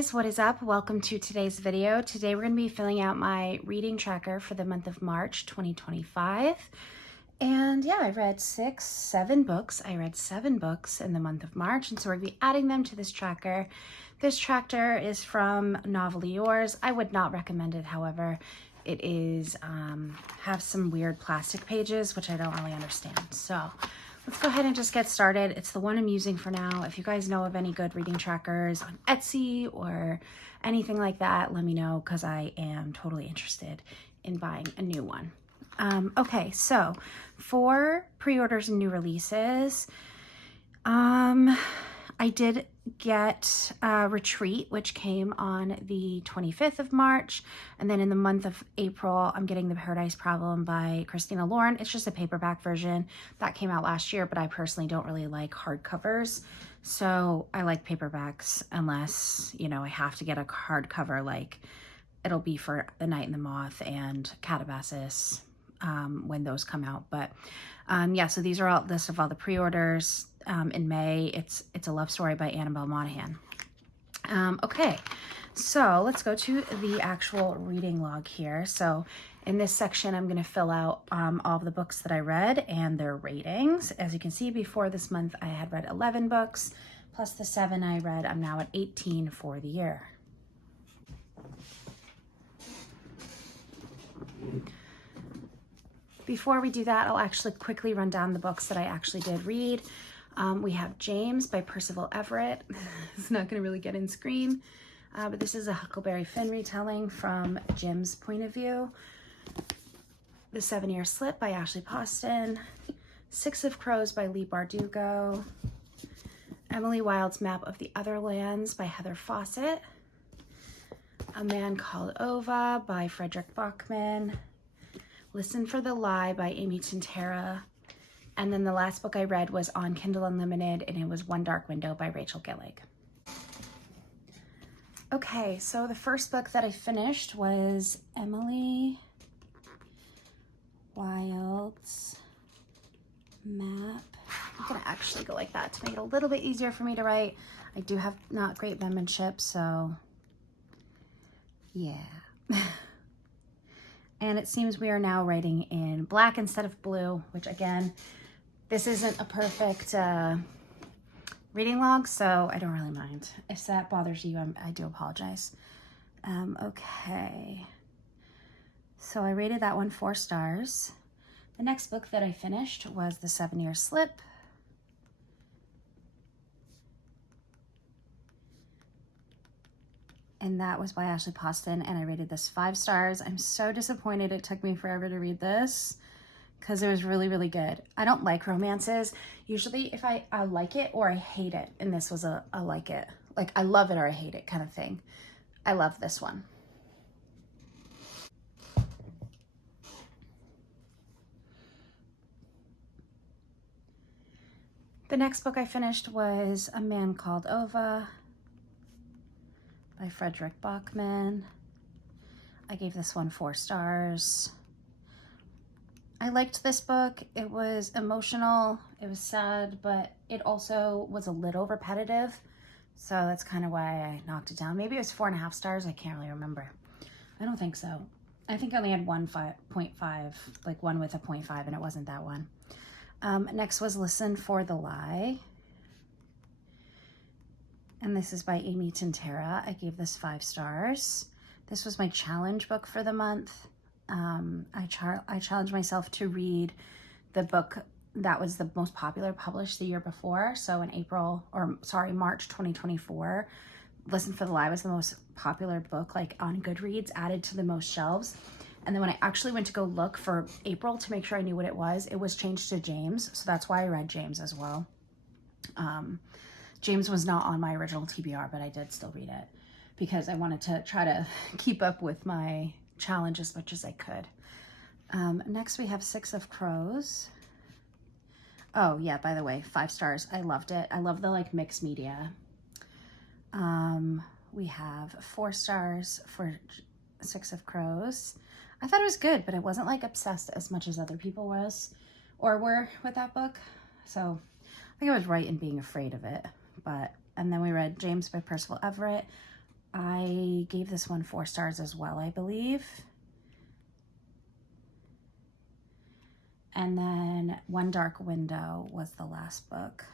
guys, what is up? Welcome to today's video. Today we're going to be filling out my reading tracker for the month of March 2025. And yeah, I read seven books. I read 7 books in the month of March, and so we're going to be adding them to this tracker. This tracker is from Novelly Yours. I would not recommend it, however. It is have some weird plastic pages, which I don't really understand. So let's go ahead and just get started. It's the one I'm using for now. If you guys know of any good reading trackers on Etsy or anything like that, let me know, because I am totally interested in buying a new one. Okay, so for pre-orders and new releases, I did get Retreat, which came on the 25th of March. And then in the month of April, I'm getting The Paradise Problem by Christina Lauren. It's just a paperback version that came out last year, but I personally don't really like hardcovers. So I like paperbacks unless, you know, I have to get a hardcover, like it'll be for The Night and the Moth and Calabasas when those come out. But yeah, so these are all list of all the pre-orders. In May, it's a love story by Annabelle Monaghan. Okay, so let's go to the actual reading log here. So in this section, I'm going to fill out all of the books that I read and their ratings. As you can see, before this month, I had read 11 books, plus the 7 I read. I'm now at 18 for the year. Before we do that, I'll actually quickly run down the books that I actually did read. We have James by Percival Everett. It's not going to really get in screen, but this is a Huckleberry Finn retelling from Jim's point of view. The 7-Year Slip by Ashley Poston. Six of Crows by Leigh Bardugo. Emily Wilde's Map of the Other Lands by Heather Fawcett. A Man Called Ova by Frederick Bachman. Listen for the Lie by Amy Tintera. And then the last book I read was on Kindle Unlimited, and it was One Dark Window by Rachel Gillig. Okay, so the first book that I finished was Emily Wilde's Map. I'm gonna actually go like that to make it a little bit easier for me to write. I do have not great penmanship, so yeah. And it seems we are now writing in black instead of blue, which again, this isn't a perfect reading log, so I don't really mind. If that bothers you, I do apologize. Okay, so I rated that one 4 stars. The next book that I finished was The 7-Year Slip. And that was by Ashley Poston, and I rated this 5 stars. I'm so disappointed it took me forever to read this, because it was really, really good. I don't like romances. Usually if I like it or I hate it, and this was a like it. Like I love it or I hate it kind of thing. I love this one. The next book I finished was A Man Called Ova by Frederick Bachman. I gave this one 4 stars. I liked this book. It was emotional, it was sad, but it also was a little repetitive. So that's kind of why I knocked it down. Maybe it was 4.5 stars, I can't really remember. I don't think so. I think I only had 1.5, like one with a 0.5, and it wasn't that one. Next was Listen for the Lie. And this is by Amy Tintera. I gave this 5 stars. This was my challenge book for the month. I challenged myself to read the book that was the most popular published the year before. So in March 2024, Listen for the Lie was the most popular book, like on Goodreads, added to the most shelves. And then when I actually went to go look for April to make sure I knew what it was changed to James. So that's why I read James as well. James was not on my original TBR, but I did still read it because I wanted to try to keep up with my challenge as much as I could. Next we have Six of Crows. Oh yeah, by the way, 5 stars. I loved it. I love the like mixed media. We have 4 stars for Six of Crows. I thought it was good, but I wasn't like obsessed as much as other people were with that book. So I think I was right in being afraid of it. And then we read James by Percival Everett. I gave this one 4 stars as well, I believe. And then One Dark Window was the last book.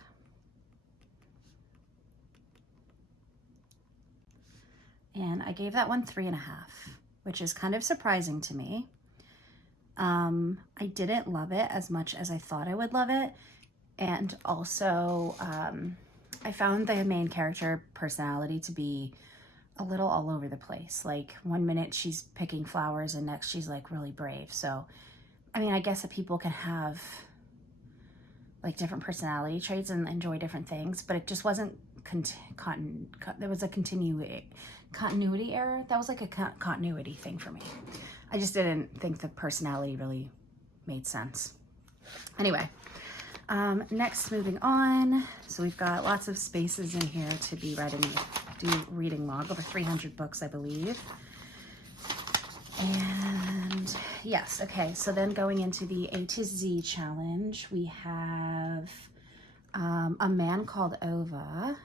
And I gave that one 3.5, which is kind of surprising to me. I didn't love it as much as I thought I would love it. And also, I found the main character personality to be a little all over the place. Like, one minute she's picking flowers and next she's like really brave. So, I mean, I guess that people can have like different personality traits and enjoy different things, but it just wasn't there was a continuity error. That was like a continuity thing for me. I just didn't think the personality really made sense. Anyway, next, moving on. So we've got lots of spaces in here to be read and do reading log, over 300 books, I believe. And yes, okay, so then going into the A to Z challenge, we have A Man Called Ova.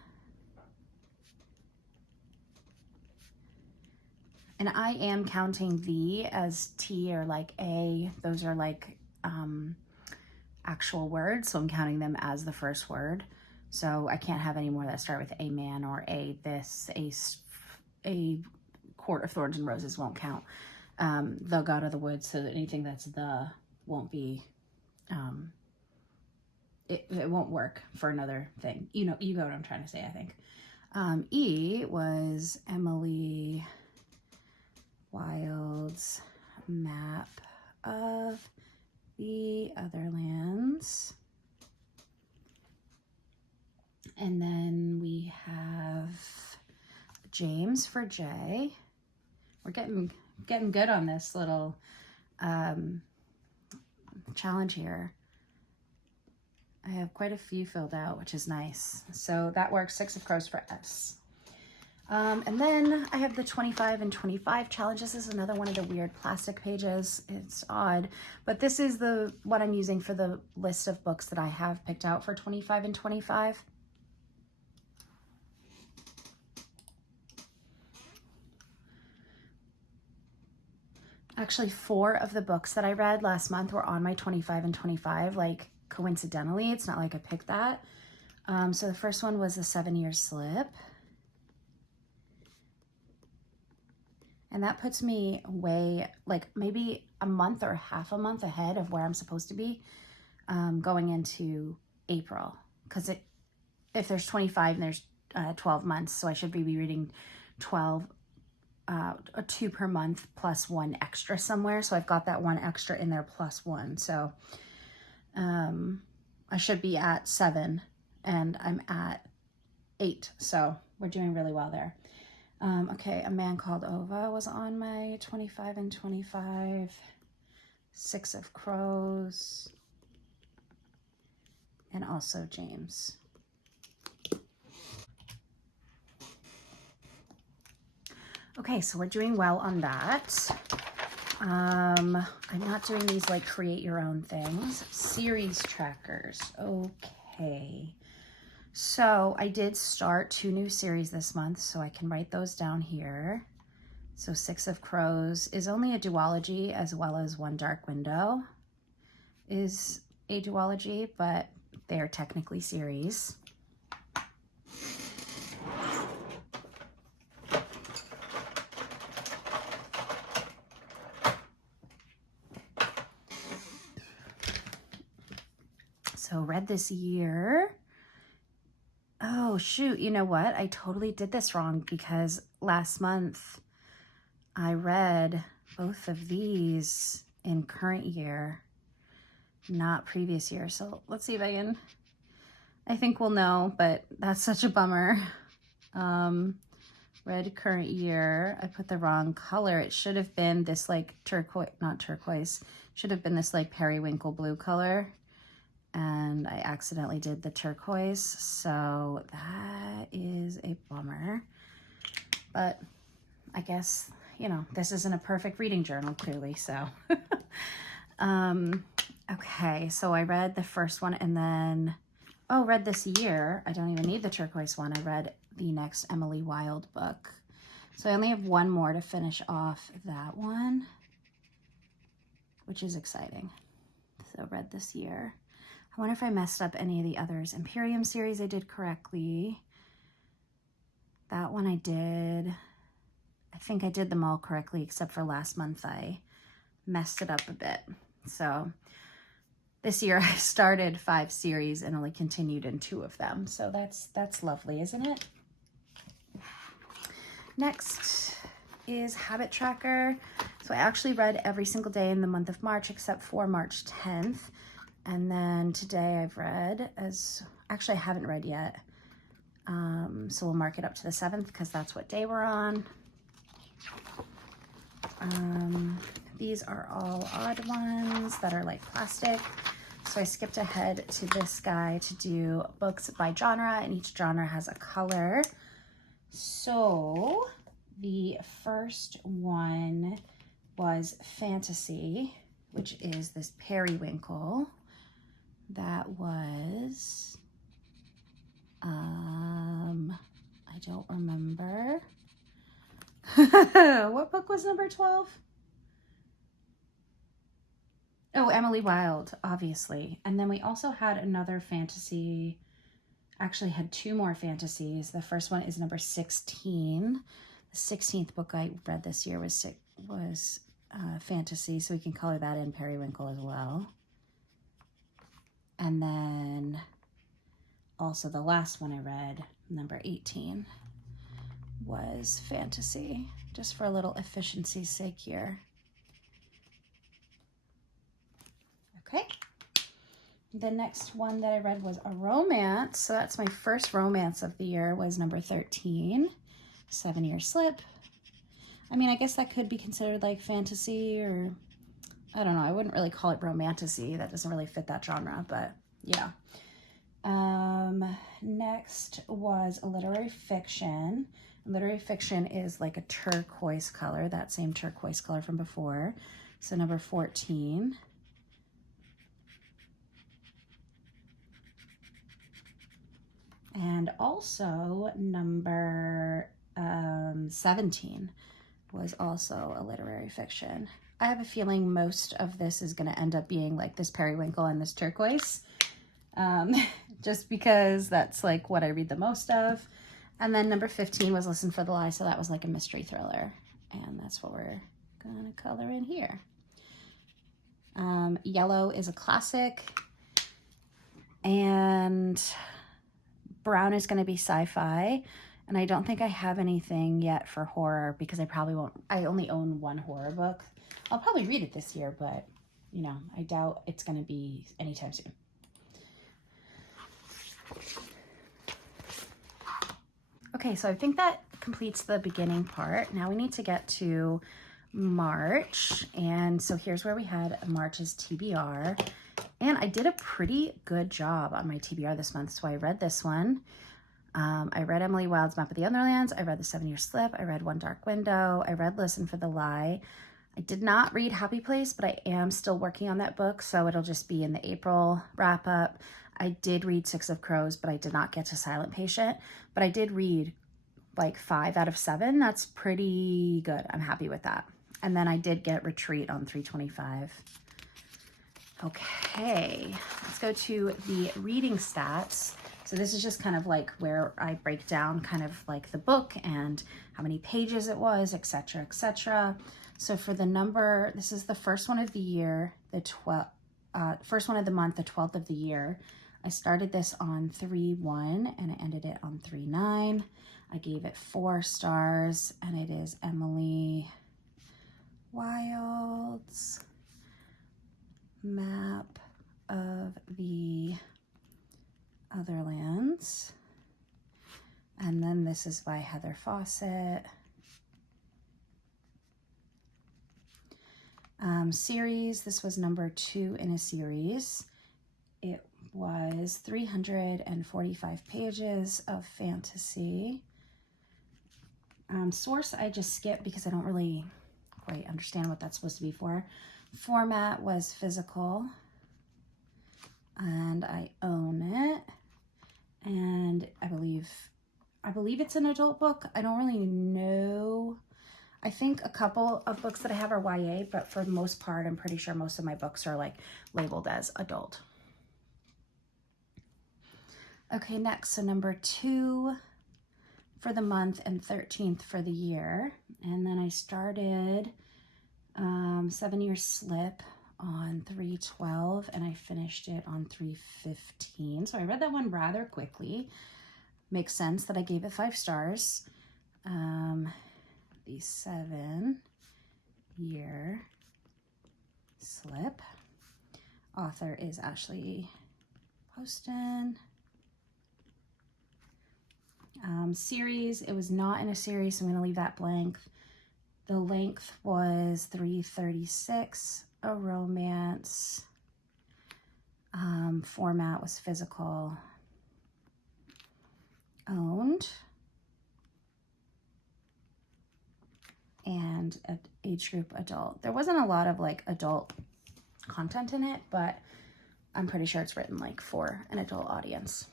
And I am counting V as T or like A. Those are like actual words, so I'm counting them as the first word. So I can't have any more that start with a man or a this, a Court of Thorns and Roses won't count. The God of the Woods, so that anything that's the won't be, it won't work for another thing. You know what I'm trying to say, I think. E was Emily Wilde's Map of the Otherlands. And then we have James for J. We're getting good on this little challenge here. I have quite a few filled out, which is nice. So that works. 6 of Crows for S. And then I have the 25 and 25 challenge. This is another one of the weird plastic pages. It's odd, but this is what I'm using for the list of books that I have picked out for 25 and 25. Actually, 4 of the books that I read last month were on my 25 and 25, like coincidentally. It's not like I picked that. So the first one was The 7-Year Slip. And that puts me way, like maybe a month or half a month ahead of where I'm supposed to be going into April. Because if there's 25 and there's 12 months, so I should be reading 12, 2 per month plus 1 extra somewhere. So I've got that 1 extra in there plus 1. So I should be at 7 and I'm at 8. So we're doing really well there. Okay, A Man Called Ova was on my 25 and 25. 6 of Crows. And also James. Okay, so we're doing well on that. I'm not doing these like create your own things. Series trackers. Okay. So I did start 2 new series this month, so I can write those down here. So 6 of Crows is only a duology, as well as One Dark Window is a duology, but they are technically series. So read this year. Oh, shoot. You know what? I totally did this wrong because last month I read both of these in current year, not previous year. So let's see if I think we'll know, but that's such a bummer. Read current year. I put the wrong color. It should have been this like not turquoise. Should have been this like periwinkle blue color. And I accidentally did the turquoise, so that is a bummer. But I guess, this isn't a perfect reading journal, clearly, so. Okay, so I read the first one and then, read this year. I don't even need the turquoise one. I read the next Emily Wilde book. So I only have one more to finish off that one, which is exciting. So read this year. I wonder if I messed up any of the others. Imperium series I did correctly. That one I did. I think I did them all correctly, except for last month I messed it up a bit. So this year I started 5 series and only continued in 2 of them. So that's lovely, isn't it? Next is Habit Tracker. So I actually read every single day in the month of March except for March 10th. And then today I've read actually I haven't read yet. So we'll mark it up to the 7th because that's what day we're on. These are all odd ones that are like plastic. So I skipped ahead to this guy to do books by genre, and each genre has a color. So the first one was Fantasy, which is this Periwinkle. That was, I don't remember. What book was number 12? Oh, Emily Wilde, obviously. And then we also had another fantasy, actually had 2 more fantasies. The first one is number 16. The 16th book I read this year was fantasy, so we can color that in Periwinkle as well. And then also the last one I read, number 18, was fantasy, just for a little efficiency's sake here. Okay. The next one that I read was a romance. So that's my first romance of the year, was number 13, 7 Year Slip. I mean, I guess that could be considered like fantasy, or I don't know. I wouldn't really call it romantasy. That doesn't really fit that genre, but yeah. Next was a literary fiction. Literary fiction is like a turquoise color, that same turquoise color from before. So number 14. And also number 17 was also a literary fiction. I have a feeling most of this is going to end up being like this Periwinkle and this turquoise, just because that's like what I read the most of. And then number 15 was Listen for the Lie, so that was like a mystery thriller, and that's what we're going to color in here. Yellow is a classic, and brown is going to be sci-fi, and I don't think I have anything yet for horror because I probably won't. I only own 1 horror book. I'll probably read it this year, but you know, I doubt it's going to be anytime soon. Okay, so I think that completes the beginning part. Now we need to get to March, and so here's where we had March's TBR. And I did a pretty good job on my TBR this month. So I read this one. I read Emily Wilde's Map of the Underlands. I read The 7 Year Slip. I read One Dark Window. I read Listen for the Lie. I did not read Happy Place, but I am still working on that book, so it'll just be in the April wrap up. I did read 6 of Crows, but I did not get to Silent Patient. But I did read like 5 out of 7. That's pretty good. I'm happy with that. And then I did get Retreat on 325. Okay, let's go to the reading stats. So this is just kind of like where I break down kind of like the book and how many pages it was, etc., etc. So for the number, this is the first one of the year, first one of the month, the 12th of the year. I started this on 3/1 and I ended it on 3/9. I gave it 4 stars, and it is Emily Wilde's Map of the Otherlands. And then this is by Heather Fawcett. Series, this was number 2 in a series. It was 345 pages of fantasy. Source, I just skipped because I don't really quite understand what that's supposed to be for. Format was physical, and I own it, and I believe it's an adult book. I don't really know I think a couple of books that I have are YA, but for the most part, I'm pretty sure most of my books are like labeled as adult. Okay, next, so number 2 for the month and 13th for the year. And then I started 7-Year Slip on 3/12 and I finished it on 3/15. So I read that one rather quickly. Makes sense that I gave it 5 stars. The 7-Year Slip. Author is Ashley Poston. Series, it was not in a series, so I'm going to leave that blank. The length was 336, a romance. Format was physical. Owned. And age group adult. There wasn't a lot of like adult content in it, but I'm pretty sure it's written like for an adult audience.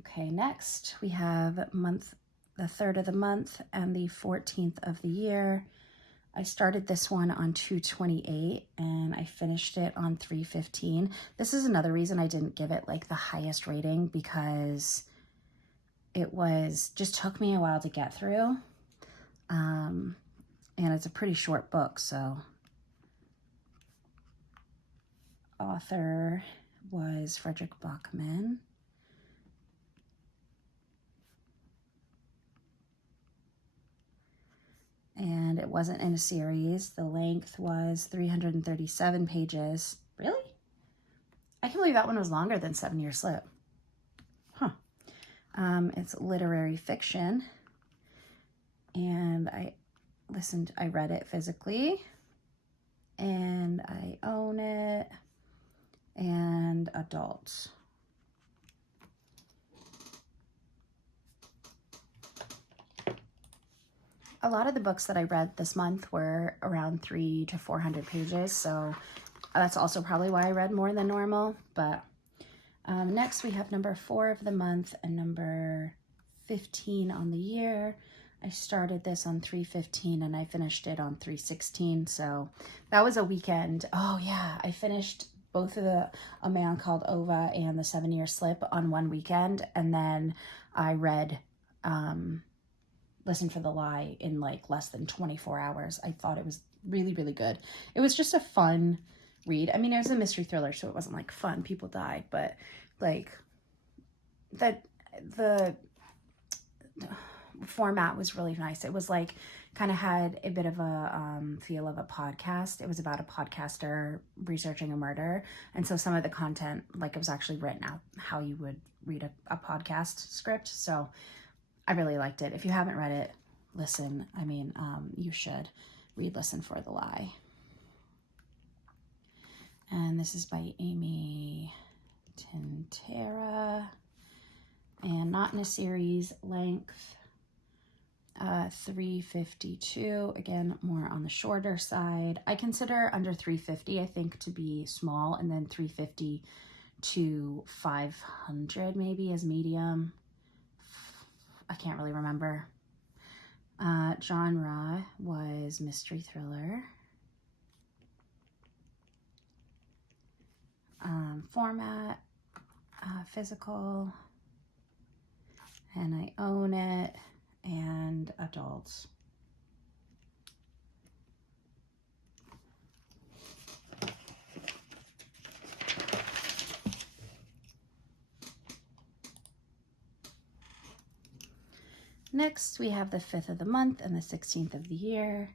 Okay, next we have the 3rd of the month and the 14th of the year. I started this one on 2/28 and I finished it on 3/15. This is another reason I didn't give it like the highest rating, because it just took me a while to get through. And it's a pretty short book, so. Author was Frederick Bachman. And it wasn't in a series. The length was 337 pages. Really? I can't believe that one was longer than 7-Year Slip. Huh. It's literary fiction. And I read it physically. And I own it. And adult. A lot of the books that I read this month were around 300 to 400 pages, so that's also probably why I read more than normal. But next we have number 4 of the month and number 15 on the year. I started this on 3/15 and I finished it on 3/16, so that was a weekend. Oh yeah, I finished both of A Man Called Ova and the 7-Year Slip on one weekend, and then I read Listen for the Lie in like less than 24 hours. I thought it was really, really good. It was just a fun read. I mean, it was a mystery thriller, so it wasn't like fun, people died, but like the format was really nice. It was like kind of had a bit of a feel of a podcast. It was about a podcaster researching a murder, and so some of the content, like, it was actually written out how you would read a podcast script. So I really liked it. If you haven't read it, you should read Listen for the Lie. And this is by Amy Tintera. And not in a series. Length 352. Again, more on the shorter side. I consider under 350, I think, to be small, and then 350 to 500 maybe as medium. I can't really remember. Genre was mystery thriller. Format, physical, and I own it, and adults. Next, we have the 5th of the month and the 16th of the year.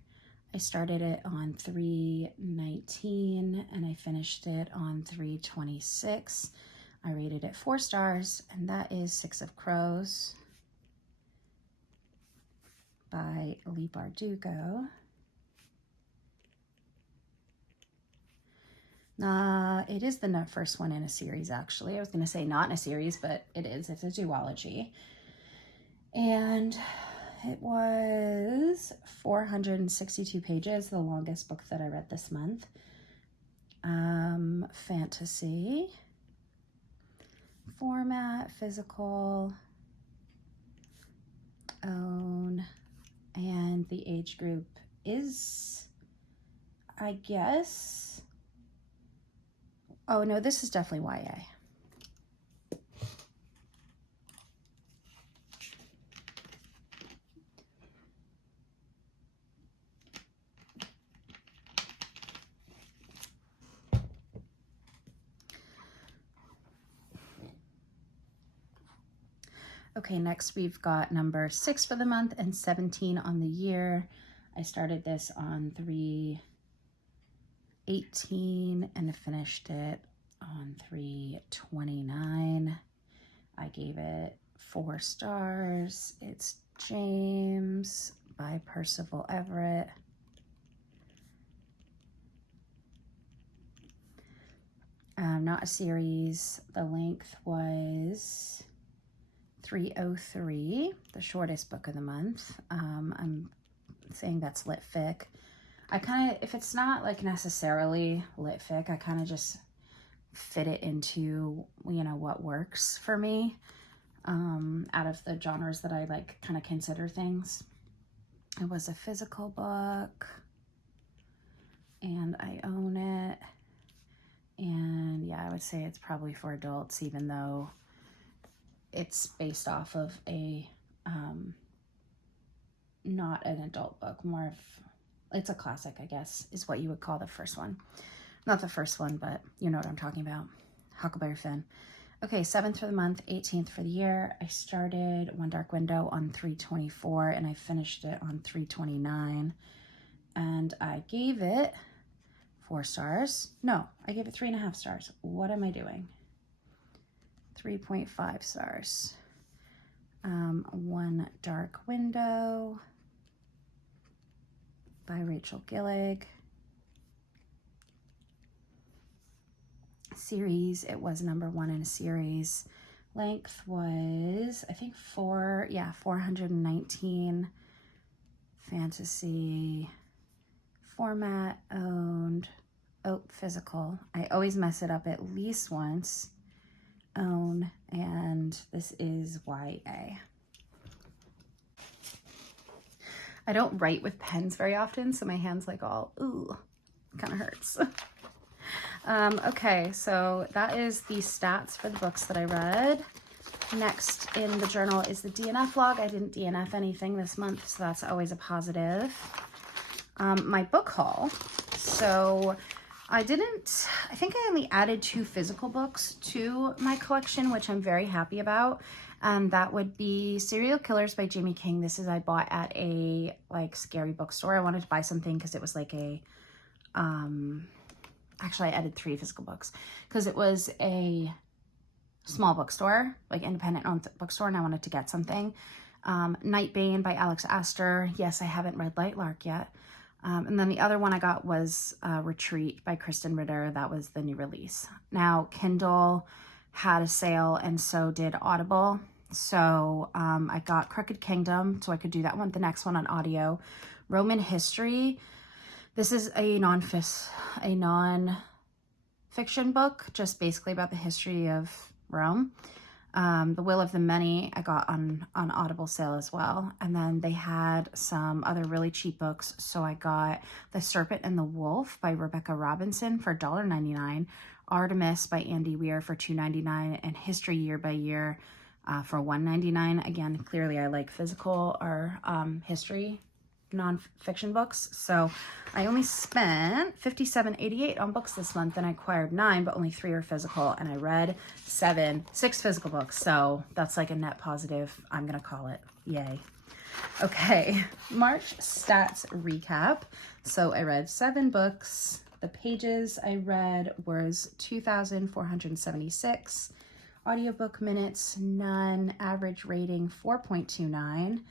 I started it on 3/19 and I finished it on 3/26. I rated it 4 stars, and that is 6 of Crows by Leigh Bardugo. It is the first one in a series, actually. I was going to say not in a series, but it is. It's a duology. And it was 462 pages, the longest book that I read this month. Fantasy. format, physical, own, and the age group is, I guess, oh no, this is definitely YA. Okay, next we've got number 6 for the month and 17 on the year. I started this on 3/18 and finished it on 3/29. I gave it 4 stars. It's James by Percival Everett. Not a series. The length was 303, the shortest book of the month. I'm saying that's lit fic. I kind of, if it's not like necessarily lit fic, I kind of just fit it into, you know, what works for me out of the genres that I like kind of consider things. It was a physical book and I own it. And yeah, I would say it's probably for adults, even though it's based off of a, not an adult book, more of, it's a classic, I guess, is what you would call the first one. Not the first one, but you know what I'm talking about. Huckleberry Finn. Okay, 7th for the month, 18th for the year. I started One Dark Window on 3/24 and I finished it on 3/29. And I gave it 4 stars. No, I gave it 3.5 stars. What am I doing? 3.5 stars. One Dark Window by Rachel Gillig. Series, it was number 1 in a series. Length was, I think 419. Fantasy. Format, owned. Oh, physical. I always mess it up at least once. Own, and this is YA. I don't write with pens very often, so my hand's like all, ooh, kind of hurts. Okay, so that is the stats for the books that I read. Next in the journal is the DNF log. I didn't DNF anything this month, so that's always a positive. My book haul. So I think I only added 2 physical books to my collection, which I'm very happy about. That would be Serial Killers by Jamie King. This is, I bought at a like scary bookstore. I wanted to buy something because it was like a, actually I added 3 physical books because it was a small bookstore, like independent owned bookstore, and I wanted to get something. Nightbane by Alex Astor. Yes, I haven't read Lightlark yet. And then the other one I got was Retreat by Kristen Ritter. That was the new release. Now, Kindle had a sale and so did Audible. So I got Crooked Kingdom, so I could do that one, the next one on audio. Roman History. This is a non-fiction book, just basically about the history of Rome. The Will of the Many I got on Audible sale as well. And then they had some other really cheap books. So I got The Serpent and the Wolf by Rebecca Robinson for $1.99. Artemis by Andy Weir for $2.99. And History Year by Year for $1.99. Again, clearly I like physical or history non-fiction books. So I only spent $57.88 on books this month, and I acquired 9, but only 3 are physical, and I read 6 physical books. So that's like a net positive, I'm gonna call it. Yay. Okay, March stats recap. So I read 7 books. The pages I read was 2,476. Audiobook minutes, none. Average rating, 4.29.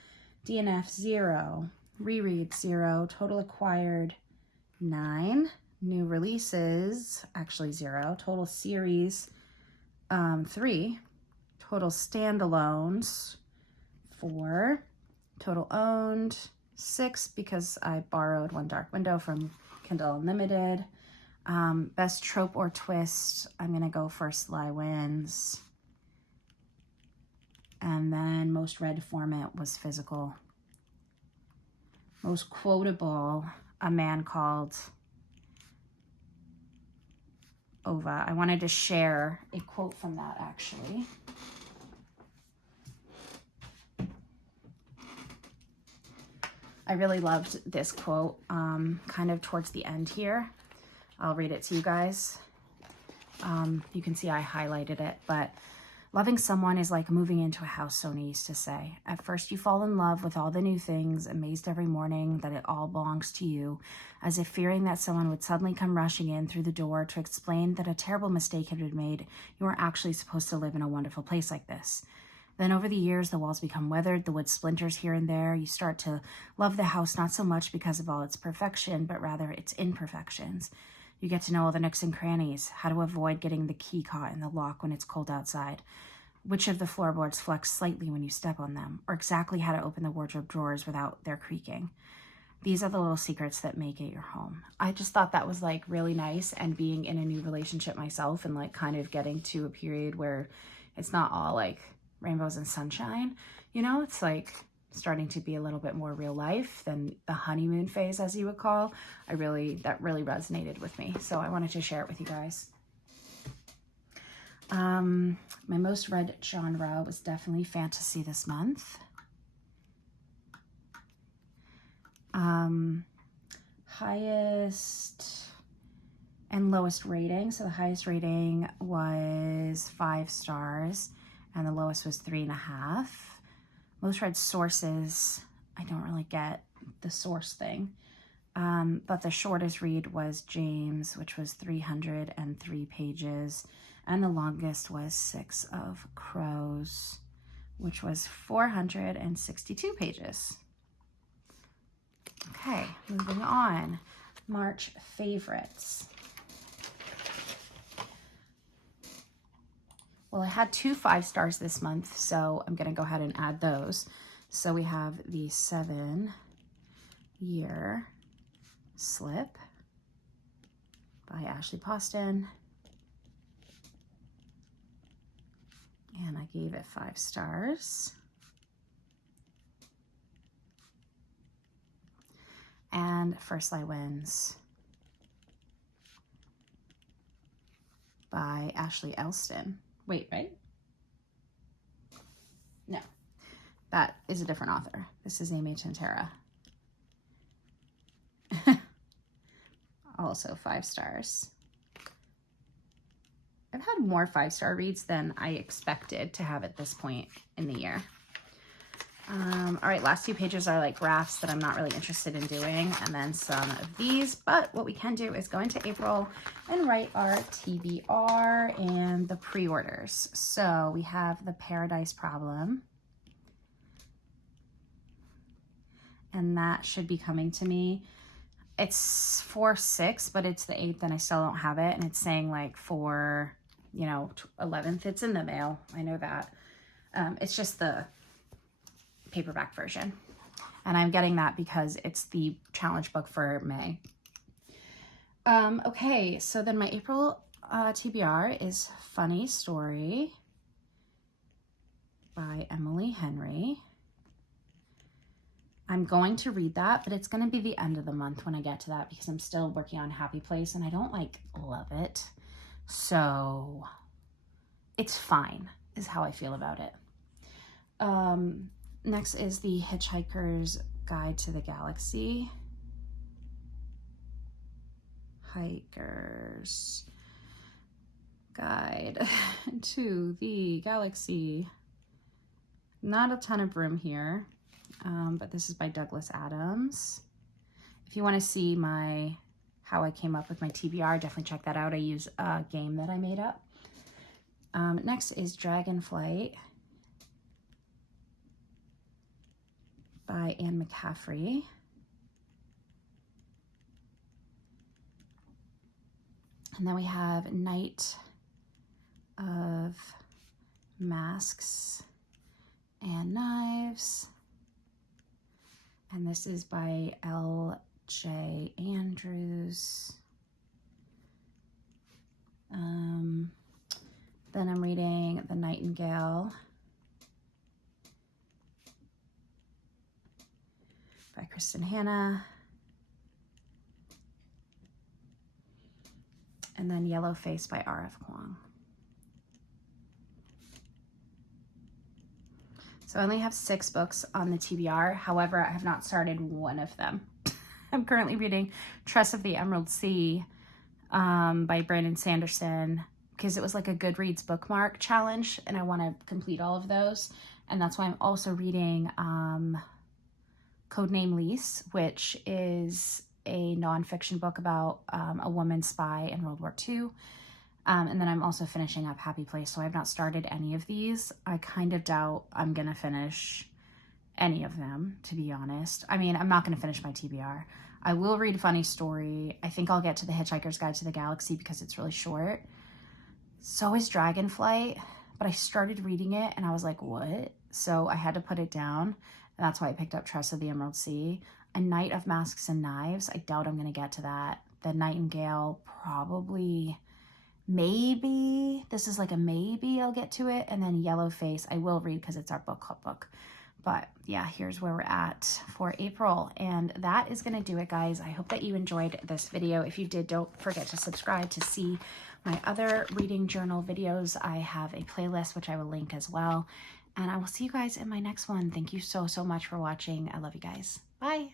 DNF, 0. Reread, 0. Total acquired, 9. New releases, actually 0. Total series, 3. Total standalones, 4. Total owned, 6, because I borrowed One Dark Window from Kindle Unlimited. Best trope or twist, I'm going to go for Sly Wins. And then most read format was physical. Most quotable, A Man Called Ova. I wanted to share a quote from that, actually. I really loved this quote, kind of towards the end here. I'll read it to you guys. You can see I highlighted it, but loving someone is like moving into a house, Sonia used to say. At first you fall in love with all the new things, amazed every morning that it all belongs to you, as if fearing that someone would suddenly come rushing in through the door to explain that a terrible mistake had been made. You weren't actually supposed to live in a wonderful place like this. Then over the years, the walls become weathered, the wood splinters here and there. You start to love the house not so much because of all its perfection, but rather its imperfections. You get to know all the nooks and crannies, how to avoid getting the key caught in the lock when it's cold outside, which of the floorboards flex slightly when you step on them, or exactly how to open the wardrobe drawers without their creaking. These are the little secrets that make it your home. I just thought that was like really nice, and being in a new relationship myself and like kind of getting to a period where it's not all like rainbows and sunshine, you know, it's like starting to be a little bit more real life than the honeymoon phase, as you would call. That really resonated with me. So I wanted to share it with you guys. My most read genre was definitely fantasy this month. Highest and lowest rating. So the highest rating was 5 stars and the lowest was 3.5. Most read sources, I don't really get the source thing. But the shortest read was James, which was 303 pages. And the longest was 6 of Crows, which was 462 pages. Okay, moving on. March favorites. Well, I had 2 5 stars this month, so I'm going to go ahead and add those. So we have the 7 Year Slip by Ashley Poston. And I gave it 5 stars. And First Lie Wins by Ashley Elston. Wait, right? No, that is a different author. This is Amy Tantera. Also 5 stars. I've had more 5-star reads than I expected to have at this point in the year. All right, last 2 pages are like graphs that I'm not really interested in doing, and then some of these. But what we can do is go into April and write our TBR and the pre-orders. So we have The Paradise Problem. And that should be coming to me. It's 4/6, but it's the 8th and I still don't have it. And it's saying like for, 11th. It's in the mail. I know that. It's just the paperback version. And I'm getting that because it's the challenge book for May. Okay, so then my April TBR is Funny Story by Emily Henry. I'm going to read that, but it's going to be the end of the month when I get to that because I'm still working on Happy Place and I don't love it. So it's fine is how I feel about it. Next is The Hitchhiker's Guide to the Galaxy. Hiker's Guide to the Galaxy. Not a ton of room here. But this is by Douglas Adams. If you want to see how I came up with my TBR, definitely check that out. I use a game that I made up. Next is Dragonflight by Anne McCaffrey. And then we have Night of Masks and Knives. And this is by L.J. Andrews. Then I'm reading The Nightingale by Kristen Hanna. And then Yellow Face by R.F. Kuang. So I only have 6 books on the TBR. However, I have not started one of them. I'm currently reading Tress of the Emerald Sea by Brandon Sanderson, because it was like a Goodreads bookmark challenge and I want to complete all of those. And that's why I'm also reading Codename Lise, which is a nonfiction book about a woman spy in World War II. And then I'm also finishing up Happy Place, so I have not started any of these. I kind of doubt I'm going to finish any of them, to be honest. I mean, I'm not going to finish my TBR. I will read Funny Story. I think I'll get to The Hitchhiker's Guide to the Galaxy because it's really short. So is Dragonflight, but I started reading it and I was like, what? So I had to put it down, and that's why I picked up Tress of the Emerald Sea. A Night of Masks and Knives, I doubt I'm going to get to that. The Nightingale, probably... maybe, this is like a maybe I'll get to it. And then Yellow Face, I will read because it's our book club book. But yeah, here's where we're at for April. And that is going to do it, guys. I hope that you enjoyed this video. If you did, don't forget to subscribe to see my other reading journal videos. I have a playlist, which I will link as well. And I will see you guys in my next one. Thank you so, so much for watching. I love you guys. Bye.